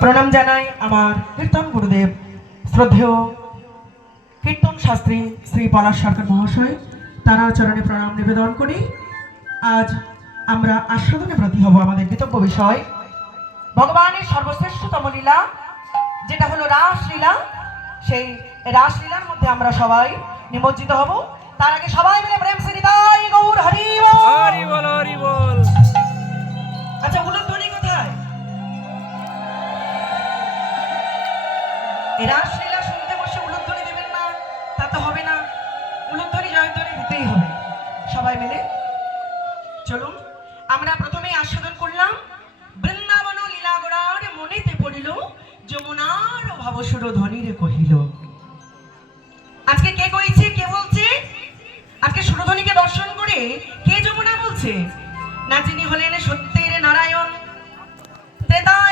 প্রণাম জানাই আমার কীর্তন গুরুদেব শ্রদ্ধেয় কীর্তন শাস্ত্রী শ্রী পলাশ সরকার মহাশয়, তাঁর চরণে প্রণাম নিবেদন করি। আজ আমরা আস্বাদনে ব্রতী হব আমাদের বিতব্য বিষয় ভগবানের সর্বশ্রেষ্ঠতম লীলা, যেটা হলো রাসলীলা। সেই রাসলীলার মধ্যে আমরা সবাই নিমজ্জিত হব। তার আগে সবাই মিলে প্রেম সে নিতাই গৌর হরি বল, হরি বল, হরি বল। আচ্ছা, উলুধ্বনি কোথায়? রাসলীলা শুনতে বসে উলুধ্বনি দেবেন না, তা তো হবে না। উলুধ্বনি জয়ধ্বনি দিতেই হবে। সবাই মিলে চলুন। আমরা প্রথমেই আস্বাদন করলাম বৃন্দাবন লীলা গোড়ার মনেতে পড়িল যমুনার ভবসুর ধ্বনিরে কহিল। আজকে কে কইছে, কে বলছে? আজকে সুরধ্বনিকে দর্শন করে কে যমুনা বলছে? না, যিনি হলেন সত্যের নারায়ণ, ত্রেতায়